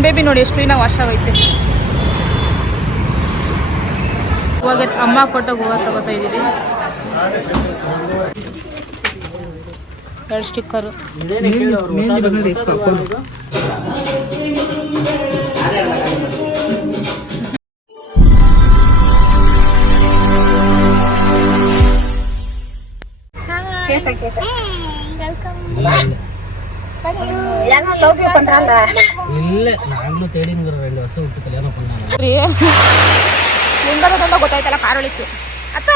ನನ್ನ ಬೇಬಿ ನೋಡಿ ಎಷ್ಟು ಕ್ಲೀನಾಗಿ ವಾಶ್ ಆಗೈತೆ ಇವಾಗ ಅಮ್ಮ ಕೊಟ್ಟಾಗ ಹೂವು ತಗೋತಾ ಇದ್ದೀವಿ ಎರಡು ಸ್ಟಿಕ್ಕರು இல்லை நாங்களும் தேடினுங்கிற ரெண்டு வருஷம் விட்டு கல்யாணம் பண்ணாங்க ರೀ ಮುಂದರ ತಂದ ಗೊತ್ತಾಯ್ತಲ್ಲ ಕಾರೊಳಿಕ್ಕೆ ಅತ್ತು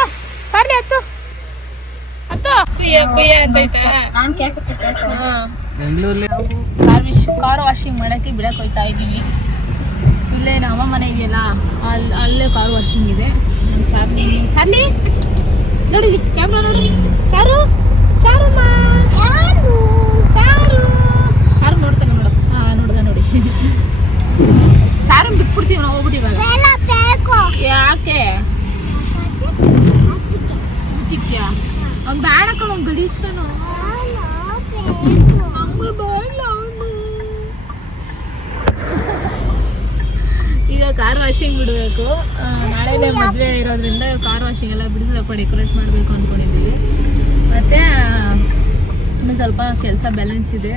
ಚಾರ್ಲಿ ಹತ್ತು ಹತ್ತು ಕುಯ್ಯ ಕುಯ್ಯ ಅಂತೈತೆ ಬೆಂಗಳೂರಲ್ಲಿ ಕಾರ್ ವಿಶ್ ಕಾರ್ ವಾಷಿಂಗ್ ಮಾಡಕ್ಕೆ ಬಿಡಕ್ಕೆ ಹೋಯ್ತಾ ಇದ್ದೀವಿ ಇಲ್ಲೇ ನಮ್ಮ ಮನೆ ಇದೆಯಲ್ಲ ಅಲ್ಲಿ ಅಲ್ಲೇ ಕಾರ್ ವಾಷಿಂಗ್ ಇದೆ ನಮ್ ಚಾರ್ಲಿ ಚಾರ್ಲಿ ನೋಡಿ ಕ್ಯಾಮ್ರಾ ನೋಡಿ ಚಾರು ಚಾರುಮ್ಮ ಚಾರು ಚಾರು ಚಾರು ನೋಡ್ತಾನೆ ನೋಡು ಹಾ ನೋಡ್ದ ನೋಡಿ ಚಾರು ಬಿಟ್ಬಿಡ್ತೀವಿ ನಾವು ಹೋಗ್ಬಿಟ್ಟು ಇವಾಗ. ಯಾಕೆ? ಬಿಟ್ಟಿಕ್ಯಾ ಅವ್ನು ಬೇಡ ಕಣ ಅವ್ನು ಗಡಿ ಅವ್ನು. ಈಗ ಕಾರ್ ವಾಷಿಂಗ್ ಬಿಡಬೇಕು. ನಾಳೆನೇ ಮದುವೆ ಇರೋದ್ರಿಂದ ಕಾರ್ ವಾಷಿಂಗ್ ಎಲ್ಲ ಬಿಡಿಸಿ ಸ್ವಲ್ಪ ಡೆಕೋರೇಟ್ ಮಾಡಬೇಕು ಅಂದ್ಕೊಂಡಿದ್ದೀವಿ ಮತ್ತು ಇನ್ನು ಸ್ವಲ್ಪ ಕೆಲಸ ಬ್ಯಾಲೆನ್ಸ್ ಇದೆ.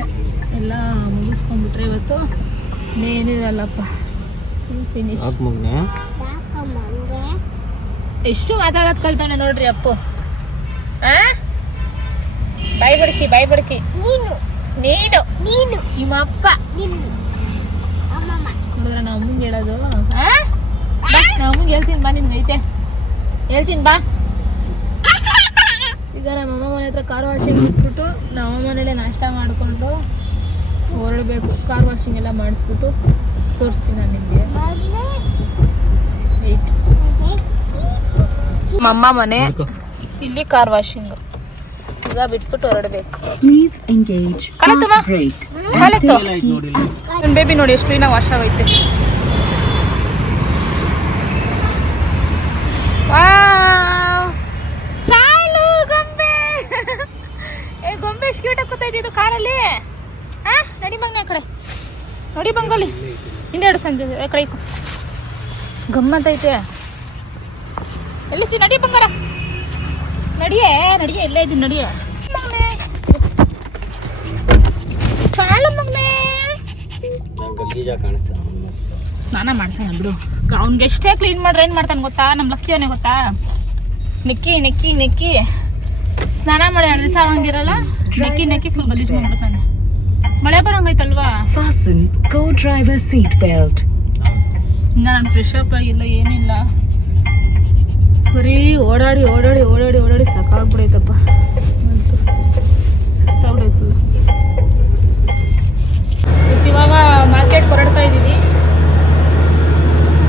ಎಲ್ಲ ಮುಗಿಸ್ಕೊಂಡ್ಬಿಟ್ರೆ ಇವತ್ತು ಏನಿರಲ್ಲಪ್ಪ ಫಿನಿಶ್ ಎಷ್ಟು ಮಾತಾಡೋದ್ ಕಲ್ತಾನೆ ನೋಡ್ರಿ ಅಪ್ಪು ಆ ಬಾಯ್ ಬಡ್ಕಿ ಬಾಯ್ ಬಡ್ಕಿ ನೀನು ನೀನು ನೀನು ನಿಮ್ಮ ಅಪ್ಪ ನೋಡಿದ್ರೆ ನಾವು ಅಮ್ಮಂಗೆ ಹೇಳೋದು ನಾವು ಅಮ್ಮಂಗೆ ಹೇಳ್ತೀನಿ ಬಾ ನಿನ್ಗೆ ಐತೆ ಹೇಳ್ತೀನಿ ಬಾ ಈಗ ನಮ್ಮ ಅಮ್ಮ ಮನೆ ಹತ್ರ ಕಾರ್ ವಾಷಿಂಗ್ ಬಿಟ್ಬಿಟ್ಟು ನಮ್ಮ ಅಮ್ಮ ಮನೇಲೆ ನಾಷ್ಟ ಮಾಡಿಕೊಂಡು ಹೊರಡಬೇಕು. ಕಾರ್ ವಾಷಿಂಗ್ ಎಲ್ಲ ಮಾಡಿಸ್ಬಿಟ್ಟು ತೋರಿಸ್ತೀನಿ ನಾನು ನಿಮಗೆ. ಮಮ್ಮ ಮನೆ. ಇಲ್ಲಿ ಕಾರ್ ವಾಷಿಂಗ್ ಈಗ ಬಿಟ್ಬಿಟ್ಟು ಹೊರಡ್ಬೇಕು. ನೋಡಿ ಇಲ್ಲಿ. ನನ್ನ ಬೇಬಿ ನೋಡಿ ಎಷ್ಟು ಕ್ಲೀನಾಗಿ ವಾಶ್ ಆಗೈತೆ! ಚಾಲು ಗೊಂಬೆ. ಏ ಗೊಂಬೆ ಎಷ್ಟು ಕ್ಯೂಟ್ ಹಾಕೋತಾ ಇದ್ದಿದ್ದು ಕಾರಲ್ಲಿ. ನಡಿ ಬಂಗ ಆ ಕಡೆ. ನೋಡಿ ಬಂಗೋಲಿ ಹಿಂದೆರಡು ಸಂಜೆ ಆ ಕಡೆ. ಗಮ್ಮತ್ತೈತೆ ಎಲ್ಲಿ ಚಿ, ನಡಿ ಬಂಗಾರ. ನಡಿಯೇ ನಡಿಯೇ, ಇಲ್ಲೇ ಇದ್ದೀನಿ, ನಡಿಯೇ. ಸ್ನಾನ ಮಾಡ್ಸೋಣ ಬಿಡು. ಅವ್ನಿಗೆ ಎಷ್ಟೇ ಕ್ಲೀನ್ ಮಾಡ್ರೆ ಏನು ಮಾಡ್ತಾನೆ ಗೊತ್ತಾ? ನಮ್ಮ ಲಕ್ಕಿಯವನೇ ಗೊತ್ತಾ? ನೆಕ್ಕಿ ನೆಕ್ಕಿ ನೆಕ್ಕಿ. ಸ್ನಾನ ಮಾಡಿ ಎರಡು ದಿವಸ ಆಗಂಗಿರಲ್ಲ ನೆಕ್ಕಿ ನೆಕ್ಕಿ ಫುಲ್ ಗಲೀಜ್ ಮಾಡ್ಬಿಡ್ತಾನೆ. ಮಳೆ ಬರಂಗೈತಲ್ವಾ fasten co driver seat belt ಇನ್ನು ನಾನು ಫ್ರೆಶ್ ಅಪ್ ಆಗಿಲ್ಲ ಏನಿಲ್ಲ. ಬರೀ ಓಡಾಡಿ ಓಡಾಡಿ ಓಡಾಡಿ ಓಡಾಡಿ ಸಾಕಾಗ್ಬಿಡೈತಪ್ಪ. ಅಂತೂ ಸುಸ್ತಾಗ್ಬಿಡೈತೆ ಫುಲ್ ಇವಾಗ ಮಾರ್ಕೆಟ್ ಹೊರಡ್ತಾ ಇದ್ದೀವಿ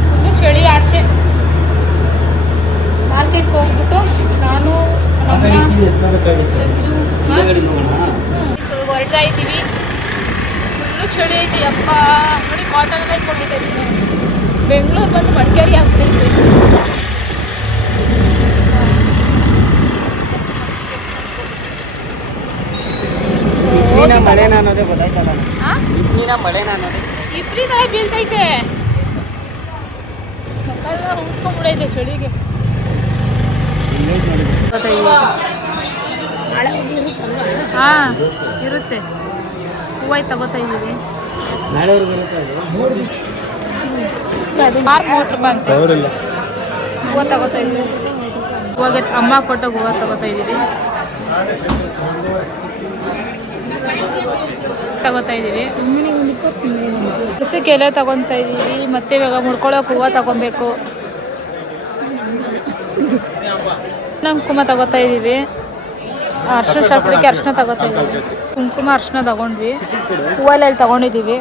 ಫುಲ್ಲು ಚಳಿ ಆಚೆ. ಮಾರ್ಕೆಟ್ಗೆ ಹೋಗ್ಬಿಟ್ಟು ನಾನು ನಮ್ಮ ಚಳಿ ಐತಿ ಅಪ್ಪ ನೋಡಿ ಕಾಟನ್ ಎಲ್ಲ ಬೆಂಗಳೂರು ಬಂದು ಮಡಿಕೇರಿ ಆಗ್ತೈತಿ ಮಳೆನ ಅನ್ನೋದೇ ಗೊತ್ತಾಯ್ತಲ್ಲ ಆ? ಇಬ್ನಿನ ಮಳೆನ ಅನ್ನೋದೇ? ಇಬ್ರಿ ತರ ಬೀಳ್ತೈತೆ. ಮಕ್ಕಳೆಲ್ಲ ಊದ್ಕೊಂಡ್ಬಿಡೈತೆ ಚಳಿಗೆ. ಹಾ ಇರುತ್ತೆ. ಹೂವು ತಗೋತಾ ಇದ್ದೀವಿ ಆರು ಮೂವತ್ತು ರೂಪಾಯಿ ಅಂತ. ಹೂವು ತಗೋತಾ ಇದ್ದೀವಿ ಇವಾಗ ಅಮ್ಮ ಕೊಟ್ಟಾಗ ಹೂವು ತಗೋತಾ ಇದ್ದೀವಿ ತಗೋತಾ ಇದ್ದೀವಿ ಹಸಿಕೆ ಎಲೆ ತಗೊತಾ ಇದ್ದೀವಿ ಮತ್ತೆ ಇವಾಗ ಮುಡ್ಕೊಳ್ಳೋಕೆ ಹೂವು ತಗೊಬೇಕು. ಕುಂಕುಮ ತಗೋತಾ ಇದ್ದೀವಿ ಅರ್ಶಿನ ಶಾಸ್ತ್ರಕ್ಕೆ ಅರ್ಶಿನ ತಗೋತೀವಿ ಇದ್ದೀವಿ ಕುಂಕುಮ ಅರ್ಶಿನ ತಗೊಂಡ್ವಿ. ಹೂವಲ್ಲಿ ಅಲ್ಲಿ ತಗೊಂಡಿದ್ದೀವಿ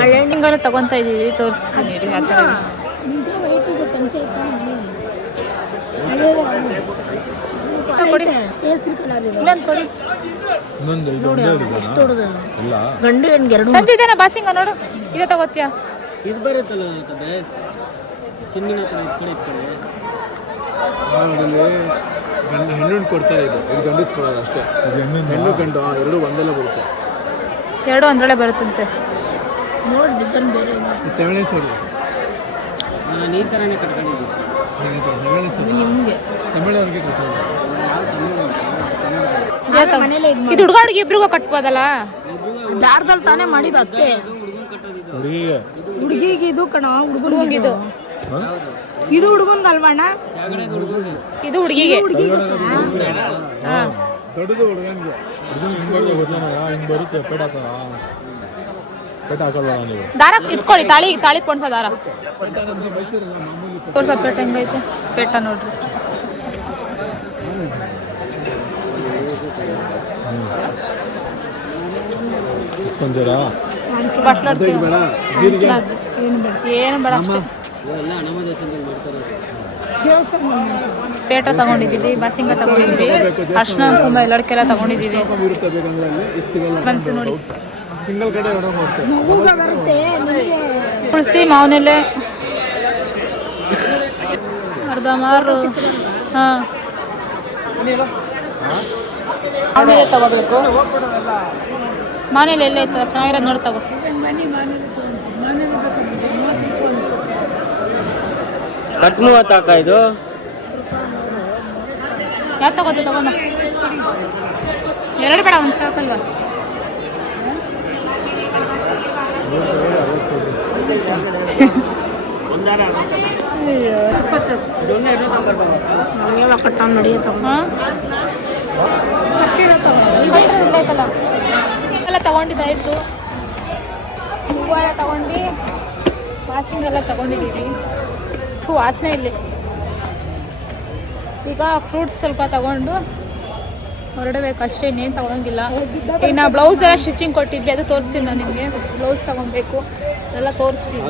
ಹಳ್ಳೆಣ್ಣಿಂಗನು ತಗೊಂತಾ ಇದ್ದೀವಿ ತೋರಿಸ್ತೀನಿ ರೀ ಆ ಥರ. ಇದು ಕೊಡಿ. ಇನ್ನೊಂದು ಕೊಡಿ. ಗಂಡು ಹೆಣ್ಗೆ ಎರಡು ಸಂಜೆ ಬಾಸಿಂಗ ನೋಡು. ಇದು ತಗೋತ್ಯಾ? ಇದು ಬರುತ್ತಲ್ಲ ಚಿನ್ನಿನ ಕಡೆ ಕಡೆ ಗಂಡು ಹೆಣ್ಣು ಕೊಡ್ತಾರೆ ಇದು. ಇದು ಗಂಡು ಕೊಡೋದು ಅಷ್ಟೇ. ಹೆಣ್ಣು ಗಂಡು ಆ, ಎರಡು ಒಂದೆಲ್ಲ ಬರುತ್ತೆ. ಎರಡು ಒಂದರಲ್ಲೇ ಬರುತ್ತಂತೆ. ನೋಡಿ ಡಿಸೈನ್ ಬೇರೆ ಇದೆ. ತೆವಳೆ ಸರಿ. ನಾನು ಈ ಥರನೇ ಕಟ್ಕೊಂಡಿದ್ದೆ ತೆವಳೆ ಸರಿ. ನಿಮಗೆ. ತಮಿಳು ಅವ್ರಿಗೆ ಕೊಡ್ತಾರೆ ಇದು ಹುಡುಗ ಹುಡುಗಿ ಇಬ್ರಿಗೂ ಕಟ್ಬೋದಲ್ಲ? ದಾರದಲ್ಲಿ ತಾನೇ ಮಾಡಿದ ಅತ್ತೆ. ಹುಡುಗಿಗೆ ಹುಡುಗಿಗೆ. ಇದು ಕಣ ಹುಡುಗನಿಗೆ ಹುಡುಗಿದು ಇದು ಹುಡುಗನ್ಗೆ ಅಲ್ವಣ್ಣ ಇದು ಹುಡುಗಿಗೆ ಹಾ ದೊಡ್ಡದು ಹುಡುಗನಿಗೆ ಹುಡುಗನ ಹಿಂಗೆ ಗೊತ್ತಿಲ್ಲ ಹಿಂಗೆ ಬರುತ್ತೆ ಪೇಟ ಹಾಕೋಣ ಪೇಟ ಹಾಕಲ್ವ ನೀವು ದಾರ ಇಟ್ಕೊಳ್ಳಿ ತಾಳಿ ತಾಳಿ ಪೊಣ್ಸ ದಾರ ಕೊಡ್ಸ ಪೇಟ ಹೆಂಗೈತೆ ಪೇಟ ನೋಡ್ರಿ ಇಸ್ಕೊಂತೀರಾ ಏನು ಬೇಡ ಅಷ್ಟೇ. ಪೇಟ ತಗೊಂಡಿದ್ದೀವಿ ಬಾಸಿಂಗ ತಗೊಂಡಿದ್ದೀವಿ ಅರ್ಶನ ಕುಂಭ ಎಲ್ಲರಿಗೆಲ್ಲ ತಗೊಂಡಿದ್ದೀವಿ. ಬಂತು ನೋಡಿ. ಸಿಂಗಲ್ ಕಡೆ ಹೊರಗೆ ಹೋಗ್ತೇವೆ ತುಳಸಿ ಮಾವನೆಲೆ ಅರ್ಧ ಮಾರು. ಹಾಂ. ಮಾವನೆಲೆ ತಗೋಬೇಕು. ಮಾವನೆಲೆ ಎಲ್ಲ ಇತ್ತು ಚೆನ್ನಾಗಿರೋದು ನೋಡಿ ತಗೋ. ಕಟ್ ಮೂವತ್ತಾಕ ಇದು. ಯಾವ್ದು ಎರಡು ಬೇಡ, ಒಂದು ಸಾಕಲ್ವಾ? ಎಲ್ಲ ತಗೊಂಡಿದ್ದಾಯ್ತು ಹೂವು ಎಲ್ಲ ತಗೊಂಡು ವಾಸಿಂಗ್ ಎಲ್ಲ ತಗೊಂಡಿದ್ದೀವಿ. ಥೂ ವಾಸನೆ ಇಲ್ಲಿ. ಈಗ ಫ್ರೂಟ್ಸ್ ಸ್ವಲ್ಪ ತಗೊಂಡು ಹೊರಡಬೇಕು. ಅಷ್ಟೇ ಇನ್ನೇನು ತಗೊಳಂಗಿಲ್ಲ. ಇನ್ನು ಬ್ಲೌಸ್ ಎಲ್ಲ ಸ್ಟಿಚಿಂಗ್ ಕೊಟ್ಟಿದ್ವಿ ಅದು ತೋರಿಸ್ತೀನಿ ನಾನು ನಿಮಗೆ. ಬ್ಲೌಸ್ ತಗೊಬೇಕು. ಎಲ್ಲ ತೋರಿಸ್ತೀನಿ.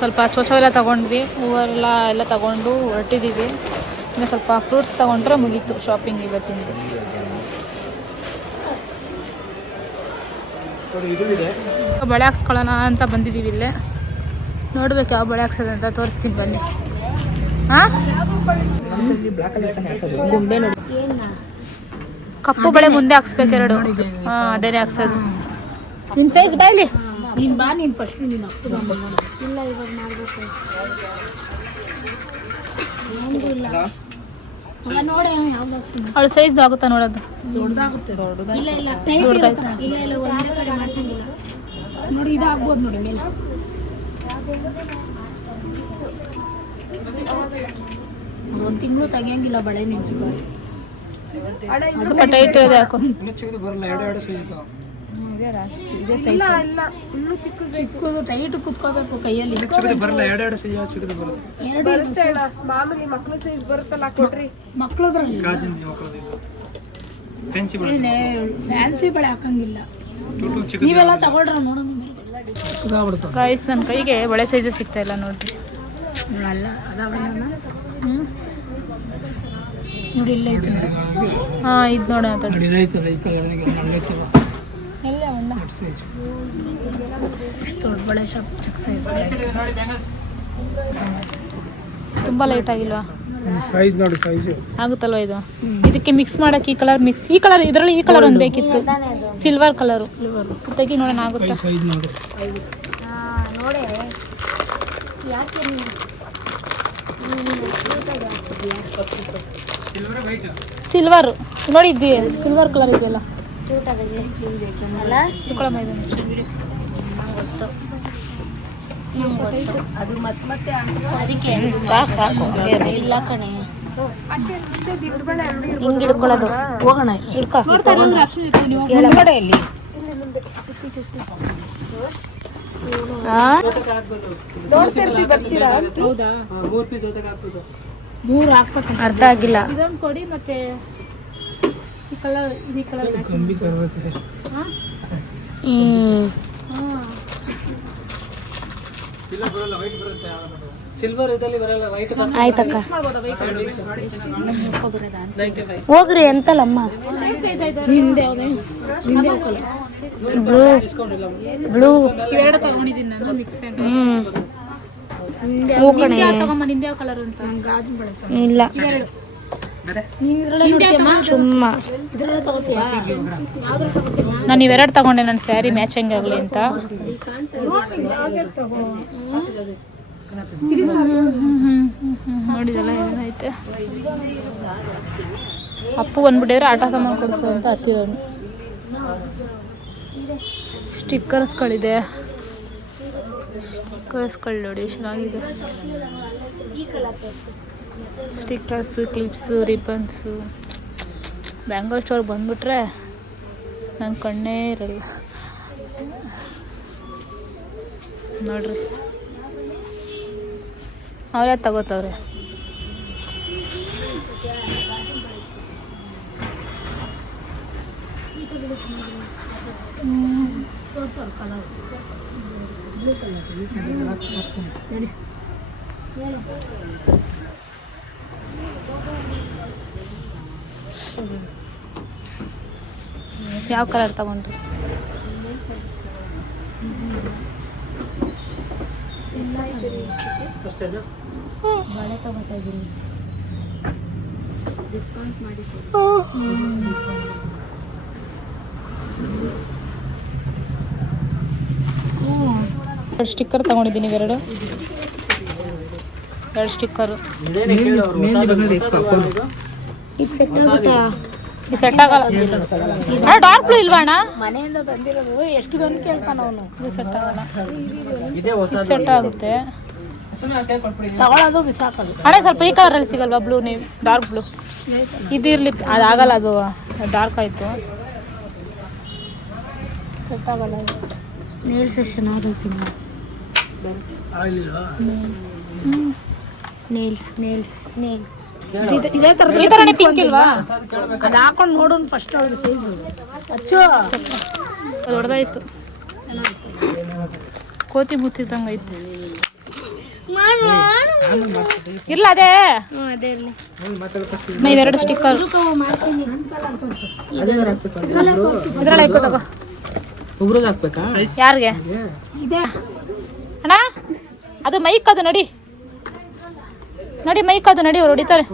ಸ್ವಲ್ಪ ಚೋಚವೆಲ್ಲ ತಗೊಂಡ್ವಿ. ಹೂವೆಲ್ಲ ಎಲ್ಲ ತಗೊಂಡು ಹೊರಟಿದ್ದೀವಿ ಇನ್ನು ಸ್ವಲ್ಪ ಫ್ರೂಟ್ಸ್ ತಗೊಂಡ್ರೆ ಮುಗೀತು ಶಾಪಿಂಗ್ ಇವತ್ತಿಂದು. ಬಳೆ ಹಾಕ್ಸ್ಕೊಳ್ಳೋಣ ಅಂತ ಬಂದಿದ್ದೀವಿ ಇಲ್ಲೇ. ನೋಡ್ಬೇಕು ಯಾವ ಬಳೆ ಹಾಕ್ಸೋದು ಅಂತ ತೋರಿಸ್ತೀನಿ ಬನ್ನಿ. ಹಾಂ ಕಪ್ಪು ಬಳೆ ಮುಂದೆ ಹಾಕ್ಸ್ಬೇಕು ಎರಡು. ಹಾಂ ಅದೇನೆ ಹಾಕ್ಸೋದು. ನಿನ್ನ ಸೈಜ್ ಬಾಯ್ಲಿ ನೀನ್ ಬಾ ನೀನ್ ಫಸ್ಟ್ ನೀನ್. ಇಲ್ಲ ಇವಾಗ ಹಾಕ್ತೀನಿ. ಅವಳು ಸೈಜ್ ಆಗುತ್ತಾ ನೋಡೋದು. ದೊಡ್ಡದಾಗುತ್ತೆ. ಇಲ್ಲ ಇಲ್ಲ ಟೈಟ್ ದೊಡ್ಡದಾಯ್ತಾ? ಇಲ್ಲ ಇಲ್ಲ ಒಂದೇ ಕಡೆ ಮಾಡ್ಸಂಗಿಲ್ಲ. ನೋಡಿ ಇದಾಗ್ಬೋದು ನೋಡಿ ಮೇಲೆ. ಒಂದು ತಿಂಗಳು ತೆಗಿಯಂಗಿಲ್ಲ ಬಳೆ ನಿಂತು ಸ್ವಲ್ಪ ಟೈಟ್ ಇದೆ ಹಾಕು. ಚಿಕ್ಕದು ಟೈಟ್ ಕುತ್ಕೋಬೇಕು ಕೈಯಲ್ಲಿ. ಎರಡು ಮಾಮೂಲಿ ಮಕ್ಕಳು ಸೈಜ್ ಬರುತ್ತಲ್ಲ ಕೊಡ್ರಿ. ಮಕ್ಳದ್ರಲ್ಲಿ ಫ್ಯಾನ್ಸಿ ಬಳೆ ಹಾಕಂಗಿಲ್ಲ. ನೀವೆಲ್ಲ ತಗೊಳ್ರ ನೋಡೋಣ. ಗೈಸ್ ನನ್ನ ಕೈಗೆ ಬಳೆ ಸೈಜ್ ಸಿಗ್ತಾ ಇಲ್ಲ ನೋಡ್ರಿ. ನೋಡಿ ಇಲ್ಲ ಐತೆ ನೋಡಿ. ಹಾಂ ಇದು ನೋಡೋಣ ಅಂತ ಬಳೆ ಶಾಪ್ ಚಿಕ್ಕ ಸೈಜ್ ತುಂಬ ಲೈಟ್ ಆಗಿಲ್ವಾ? ಸೈಜ್ ನೋಡಿ ಸೈಜ್ ಆಗುತ್ತಲ್ವಾ ಇದು? ಇದಕ್ಕೆ ಮಿಕ್ಸ್ ಮಾಡಕ್ಕೆ ಈ ಕಲರ್ ಮಿಕ್ಸ್ ಈ ಕಲರ್ ಇದರಲ್ಲಿ ಈ ಕಲರ್ ಒಂದು ಬೇಕಿತ್ತು. ಸಿಲ್ವರ್ ಕಲರು ತೆಗಿ ನೋಡೋಣ ಆಗುತ್ತಾ? ಸೈಜ್ ನೋಡಿ. ಸಿಲ್ವರ್ ನೋಡಿ ಇದು ಸಿಲ್ವರ್ ಕಲರ್ ಇದೆಯಲ್ಲ. ಇಟ್ಕೊಳಮ್ಮ ಇದನ್ನ. ಸಾಕು ಸಾಕು ಇಲ್ಲ ಕಣೆ ಹಿಂಗೆ ಮೂರು ಅರ್ಧ ಆಗಿಲ್ಲ ಇದೊಂದು ಕೊಡಿ ಮತ್ತೆ ಕಲರ್ ಸಿಲ್ವರ್ ಇದಲ್ಲಿ ಬರಲ್ಲ ವೈಟ್ ಆಯ್ತಕ್ಕ. ಹೋಗ್ರಿ ಎಂತಲ್ಲಮ್ಮ? ನಿಂದೆ ಯಾವ್ದೇ ನಿಂದೆ ಹಾಕಲ್ಲ ಬ್ಲೂ ಡಿಸ್ಕೌಂಟ್ ಇಲ್ಲ. ಬ್ಲೂ ಎರಡು ತಗೊಂಡಿದ್ದೀನಿ ನಾನು ಮಿಕ್ಸ್ ಹ್ಞೂ ತಗೊಂಬ ನಿಂದೆ ಯಾವ ಕಲರ್ ಅಂತ. ಇಲ್ಲ. ಸುಮ್ಮ ನಾನು ಇವೆರಡು ತಗೊಂಡೆ ನನ್ನ ಸ್ಯಾರಿ ಮ್ಯಾಚಿಂಗ್ ಆಗಲಿ ಅಂತ ನೋಡಿದಲ್ಲ ಏನೈತೆ ಅಪ್ಪು ಬಂದ್ಬಿಟ್ಟಿದ್ರೆ ಆಟ ಸಾಮಾನು ಕೊಡಿಸು ಅಂತ ಹತ್ತಿರೋನು ಸ್ಟಿಕ್ಕರ್ಸ್ಗಳಿದೆ ಸ್ಟಿಕ್ಕರ್ಸ್ಗಳು ನೋಡಿ ಚೆನ್ನಾಗಿದೆ stickers clips ribbons bangle store ಬಂದುಬಿಟ್ರೆ ನಂಗೆ ಕಣ್ಣೇ ಇರಲ್ಲ. ನೋಡ್ರಿ. ಅವ್ರೇ ತಗೋತವ್ರೆ? ಯಾವ ಕಲರ್ ತಗೊಂಡ್ರಿ? ಎರಡು ಸ್ಟಿಕ್ಕರ್ ತಗೊಂಡಿದ್ದೀನಿ ಇವೆರಡು. ಎರಡು ಸ್ಟಿಕ್ಕರು ಇದು ಸೆಟ್ ಆಗುತ್ತಾ ಇದು ಸೆಟ್ ಆಗಲ್ಲ. ಅಣ್ಣ ಡಾರ್ಕ್ ಬ್ಲೂ ಇಲ್ವಾ ಅಣ್ಣ? ಮನೆಯಿಂದ ಬಂದಿರೋದು. ಎಷ್ಟು ಗಂಟೆ ಕೇಳ್ತಾನ ಅವನು. ಇದು ಸೆಟ್ ಆಗಲ್ಲ. ಸೆಟ್ ಆಗುತ್ತೆ. ತಗೊಳ್ಳೋದು ಬಿಸಾಕೋದು. ಅಣ್ಣ ಸ್ವಲ್ಪ ಈ ಕಲರಲ್ಲಿ ಸಿಗಲ್ವಾ ಬ್ಲೂ ನೀವು? ಡಾರ್ಕ್ ಬ್ಲೂ ಇದಿರಲಿ ಇರಲಿ ಅದು ಆಗಲ್ಲ ಅದು ಡಾರ್ಕ್ ಆಯಿತು. ಸೆಟ್ ಆಗಲ್ಲ ಇದು. ನೇಲ್ ಸೆಷನ್ ಆಗೋಯ್ತು ನೇಲ್ಸ್ ನೇಲ್ಸ್ ನೇಲ್ಸ್ ಇದು- ಈ ಥರನೇ ಪಿಂಕ್ ಇಲ್ವಾ? ಅದು ಹಾಕೊಂಡು ನೋಡೋಣ ಫಸ್ಟ್ ಅವ್ರ ಸೈಜು ಅಚ್ಚು. ದೊಡ್ಡದಾಯ್ತು. ಕೋತಿ ಮುತ್ತಿದ್ದಂಗೆ ಐತೆ. ಇರ್ಲ ಅದೇ. ಅದೇ ಇರಲಿ. ನಾ ಇವೆರಡು ಸ್ಟಿಕ್ಕರ್ ಇದ್ರಲ್ಲಿ ಹಾಕೋ ತಗೋ. ಉಗ್ರಿಗೆ ಹಾಕ್ಬೇಕಾ? ಯಾರಿಗೆ? ಇದೆ. ಅಣ್ಣ ಅದು ಮೈಕ್ ಅದು ನಡಿ. ನಡಿ ಮೈಕ್ ಅದು ನಡಿ ಅವ್ರು ಹೊಡಿತಾರೆ.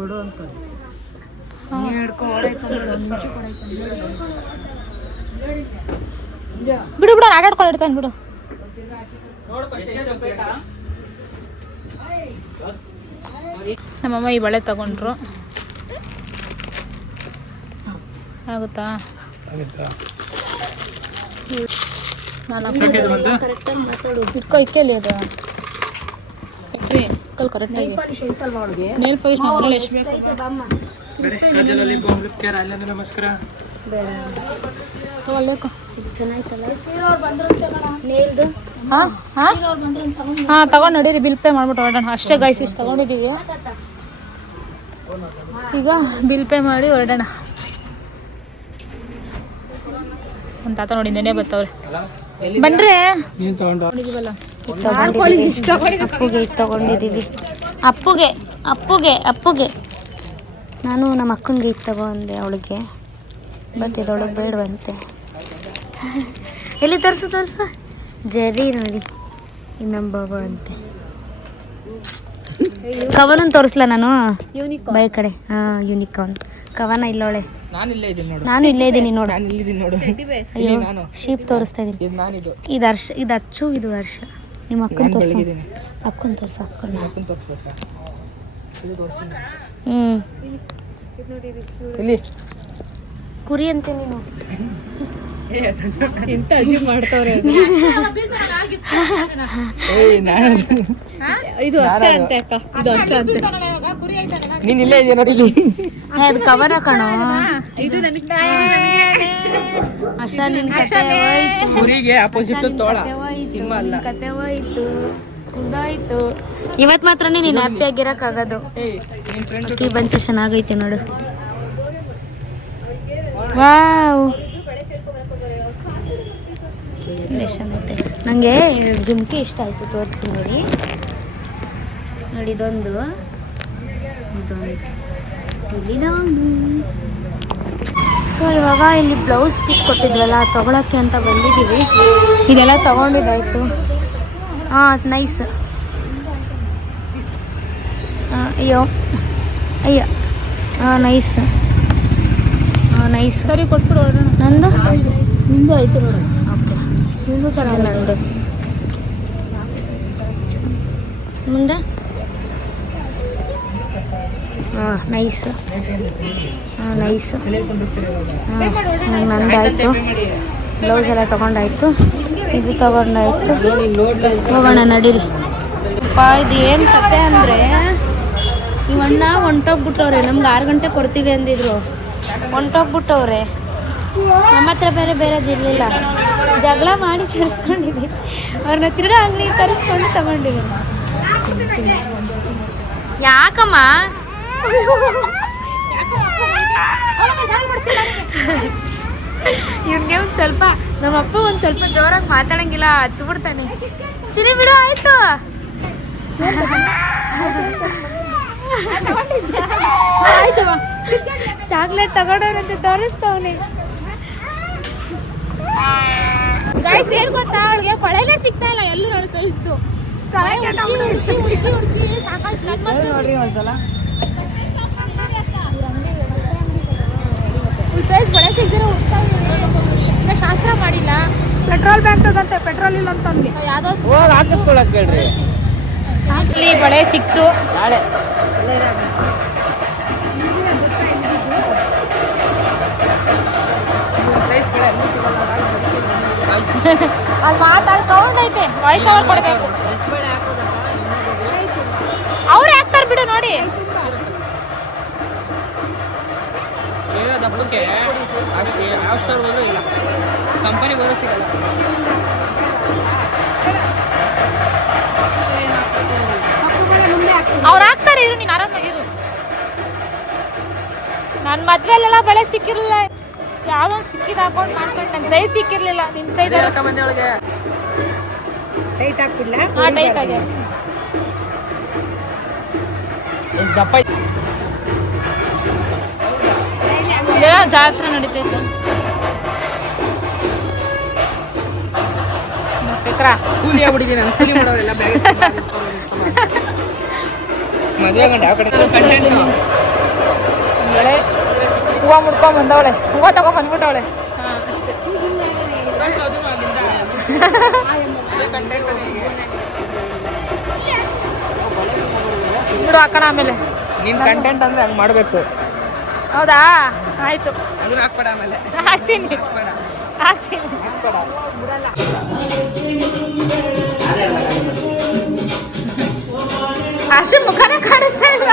ಬಿಡು ಬಿಡು ಆಟ ಆಡ್ಕೊಂಡು ಇಡ್ತಾನೆ ಬಿಡು. ನಮ್ಮಮ್ಮ ಈ ಬಳೆ ತಗೊಂಡ್ರು. ಆಗುತ್ತಾ? ನಾನು ಇಟ್ಕೋ ಇಕ್ಕೇಲಿ ಅದು. ಇಟ್ರಿ ಕರೆಕ್ಟ್ ಆಗಿ. ನೇಲ್ ಪಾಲಿಶ್ ಮೊದಲು ಎಷ್ಟು ಬೇಕು ನಮಸ್ಕಾರ. ತಗೊಳ್ಬೇಕು ನೇಲ್ದು ಹಾಂ? ಹಾಂ? ಹಾ ತಗೊಂಡು ನಡೀರಿ ಬಿಲ್ ಪೇ ಮಾಡ್ಬಿಟ್ಟು ಹೊರಡಣ. ಅಷ್ಟೇ ಗೈಸ್ ಇಷ್ಟು ತಗೊಂಡಿದ್ದೀವಿ ಈಗ ಬಿಲ್ ಪೇ ಮಾಡಿ ಹೊರಡೋಣ. ಒಂದು ತಾತ ನೋಡಿ ನೆನೆ ಬರ್ತವ್ರೆ ಬಂದ್ರೆ ನೀನು ತಗೊಂಡು. ನೋಡಿದೀವಲ್ಲ. ಅಪ್ಪುಗೆ ಇದು ತಗೊಂಡಿದ್ದೀವಿ. ಅಪ್ಪುಗೆ ಅಪ್ಪುಗೆ ಅಪ್ಪುಗೆ. ನಾನು ನಮ್ಮ ಅಕ್ಕನಿಗೆ ಇದು ತಗೊಂಡೆ ಅವಳಿಗೆ. ಬಟ್ ಇದೊಳಗೆ ಬೇಡವಂತೆ. ಎಲ್ಲಿ ತರಿಸು ತರಿಸು? ಜರಿ ನೋಡಿ. ಇನ್ನೊಬ್ಬ ಅಂತೆ. ಕವನ ತೋರಿಸ್ಲಾ ನಾನು? ಬೈ ಕಡೆ. ಹಾ ಯೂನಿಕ್ ಕವನ್ ಕವನ ಇಲ್ಲೋಳೆ. ನಾನು ಇಲ್ಲೇ ಇದ್ದೀನಿ ನೋಡು. ನಾನು ಇಲ್ಲೇ ಇದ್ದೀನಿ ನೋಡು. ನಾನು ಇಲ್ಲಿದ್ದೀನಿ ನೋಡು. ಅಯ್ಯೋ ನಾನು. ಶೀಪ್ ತೋರಿಸ್ತಾ ಇದ್ದೀನಿ. ಇದು ಹರ್ಷ ಇದು ಅಚ್ಚು ಇದು ಹರ್ಷ ನಿಮ್ಮ ಅಕ್ಕನ ಅಕ್ಕನ ತೋರಿಸ. ಅಕ್ಕನ ತೋರಿಸು ಅಕ್ಕನ. ಹಾಕೊಂಡು ತೋರಿಸ್ಬೇಕಾ? ಹ್ಞೂ ಇಲ್ಲಿ. ಕುರಿ ಅಂತ ನೀನು. ಇದು ವರ್ಷ ಅಂತೆ ಅಕ್ಕ. ಇದು ವರ್ಷ ಅಂತೆ. ನೀನು ಇಲ್ಲೇ ಇದೆಯಾ ನೋಡಿ ಇಲ್ಲಿ? ಹೇ, ಅದು ಕವನ ನನಗೆ ಅಶಾ ನಿನ್ ಕತೆ ಕುರಿಗೆ ಅಪೋಸಿಟ್ ತೋಳ. ಕತೆ ಮಾತ್ರ ನೀನ್ ಅಲ್ಲ. ಕತೆ ಹೋಯ್ತು ಮುಗ್ದೋಯ್ತು ಇವತ್ತು ಮಾತ್ರನೇ ನೀನು ಹ್ಯಾಪಿ ಆಗಿರಕ್ ಆಗೋದು ಬಂಚ ಚೆನ್ನಾಗೈತೆ ನೋಡು. ವಾವ್. ಚೆನ್ನಾಗೈತೆ ನನಗೆ ಜುಮ್ಕಿ ಇಷ್ಟ ಆಯಿತು ತೋರಿಸ್ತೀನಿ ನೋಡಿ. ನೋಡಿ ಇದೊಂದು. ಇದೊಂದು. ಸೊ ಇವಾಗ ಇಲ್ಲಿ ಬ್ಲೌಸ್ ಪೀಸ್ ಕೊಟ್ಟಿದ್ವಲ್ಲ ತೊಗೊಳಕ್ಕೆ ಅಂತ ಬಂದಿದ್ದೀವಿ. ಇದೆಲ್ಲ ತೊಗೊಂಡಿದ್ದಾಯಿತು. ಹಾಂ ನೈಸ್ ಅಯ್ಯೋ. ಅಯ್ಯ. ಹಾಂ ನೈಸ್ ಹಾಂ ನೈಸ್ ಸರಿ ಕೊಟ್ಬಿಡು ನಂದು? ನಿಂದು ಆಯಿತು ನೋಡಿ. ಓಕೆ. ನಿಂದು ಚೆನ್ನಾಗಿದೆ ನಂದು ಮುಂದೆ? ಹಾಂ ನೈಸ್ ಹಾಂ ನೈಸ್ ಹಾಂ ನಂದಾಯಿತು. ಬ್ಲೌಸ್ ಎಲ್ಲ ತೊಗೊಂಡಾಯ್ತು. ಇದು ತೊಗೊಂಡಾಯ್ತು. ಹೋಗೋಣ ನಡೀರಿ. ಅಪ್ಪ ಇದು ಏನು ಕತೆ ಅಂದರೆ ಇವಣ್ಣ ಹೊಂಟೋಗ್ಬಿಟ್ಟವ್ರೆ. ನಮ್ಗೆ ಆರು ಗಂಟೆ ಕೊಡ್ತೀವಿ ಅಂದಿದ್ರು. ಹೊಂಟೋಗ್ಬಿಟ್ಟವ್ರೆ. ನಮ್ಮ ಹತ್ರ ಬೇರೆ ಬೇರೆದಿರಲಿಲ್ಲ ಜಗಳ ಮಾಡಿ ತರಿಸ್ಕೊಂಡಿದ್ವಿ ಅವ್ರನ್ನ ತಿರ್ಗಾ ಅಂಗಡಿ ಕರೆಸ್ಕೊಂಡು ತಗೊಂಡಿದ್ದೀನಿ ಯಾಕಮ್ಮ? ಇವ್ನಿಗೆ ಒಂದು ಸ್ವಲ್ಪ ನಮ್ಮ ಅಪ್ಪ ಒಂದು ಸ್ವಲ್ಪ ಜೋರಾಗಿ ಮಾತಾಡಂಗಿಲ್ಲ ಹತ್ತು ಬಿಡ್ತಾನೆ ಚಿನಿ ಬಿಡು ಆಯ್ತು. ಚಾಕ್ಲೇಟ್ ತಗೊಂಡವ್ರಂತೆ ತೋರಿಸ್ತವನೆ ಗಾಯ್ಸ್ ಏನ್ ಗೊತ್ತಾ? ಅವಳಿಗೆ ಕೊಳೆಲೆ ಸಿಗ್ತಾ ಇಲ್ಲ ಎಲ್ಲೂ ನೋಡಿ ಸೈಜ್ದು ಹುಡುಕಿ ಹುಡುಕಿ ಹುಡುಕಿ ಸಾಕಾಯ್ತು ಸೈಜ್ ಬಳೆ ಸಿಗ್ದಿರೋ ಹುಡ್ತಾ ಇನ್ನ ಶಾಸ್ತ್ರ ಮಾಡಿಲ್ಲ. ಪೆಟ್ರೋಲ್ ಬ್ಯಾಂಕ್ ತಗಂತೆ ಪೆಟ್ರೋಲ್ ಇಲ್ಲ ಅಂತ ಅವ್ನಿಗೆ ಯಾವ್ದೋ ಹೋಗಿ ಹಾಕಿಸ್ಕೊಳಕ್ ಹೇಳ್ರಿ. ಇಲ್ಲಿ ಬಳೆ ಸಿಕ್ತು. ನಾಳೆ. ಅಲ್ಲಿ ಮಾತಾಡಿ ಸೌಂಡ್ ಐತೆ. ವಾಯ್ಸ್ ಓವರ್ ಕೊಡಬೇಕು. ಅವ್ರು ಹಾಕ್ತಾರ ಬಿಡು ನೋಡಿ. ಹಬ್ಬಕ್ಕೆ ಅಷ್ಟು ಯಾವ ಸ್ಟೋರ್ಗೂ ಇಲ್ಲ. ಕಂಪನಿ ಬರೋ ಸಿಗಲ್ಲ. ಅವ್ರು ಹಾಕ್ತಾರೆ ಇರು ನೀನು ಆರಾಮಾಗಿರು ನನ್ನ ಮದ್ವೆಲೆಲ್ಲ ಬಳೆ ಸಿಕ್ಕಿರಲಿಲ್ಲ. ಯಾವ್ದೋ ಒಂದು ಸಿಕ್ಕಿದ ಹಾಕೊಂಡು ಮಾಡ್ಕೊಂಡು ನನ್ನ ಸೈಜ್ ಸಿಕ್ಕಿರ್ಲಿಲ್ಲ ನಿನ್ನ ಸೈಜ್ ಟೈಟ್ ಒಳಗೆ ಹಾಂ ಟೈಟ್ ಆಗಿ ಎಷ್ಟು ದಪ್ಪ ಇಲ್ಲೆಲ್ಲ ಜಾತ್ರೆ ನಡೀತೈತೆ. ಕೂಲಿ ಆಗ್ಬಿಟ್ಟಿದ್ದೀನಿ ನಾನು ಕೂಲಿ ಮಾಡೋರೆಲ್ಲ ಬ್ಯಾಗ್ ಮದುವೆ ಗಂಡ ಯಾವ ಕಡೆ? ಕಂಟೆಂಟ್ ಬಳೆ ಹೂವು ಮುಡ್ಕೊಂಡ್ ಬಂದವಳೆ. ಹೂವು ತಗೊಂಡ್ ಬಂದ್ಬಿಟ್ಟವಳೆ. ಅಷ್ಟೇ. ಬಿಡು ಹಾಕೋಣ ಆಮೇಲೆ. ನಿನ್ ಕಂಟೆಂಟ್ ಅಂದ್ರೆ ಹಂಗೆ ಮಾಡಬೇಕು. ಹೌದಾ? ಆಯ್ತು. ಹಾಕ್ತೀನಿ. ಹಾಕ್ತೀನಿ. ಅಷ್ಟು ಮುಖನೇ ಕಾಣಿಸ್ತಾ ಇಲ್ಲ.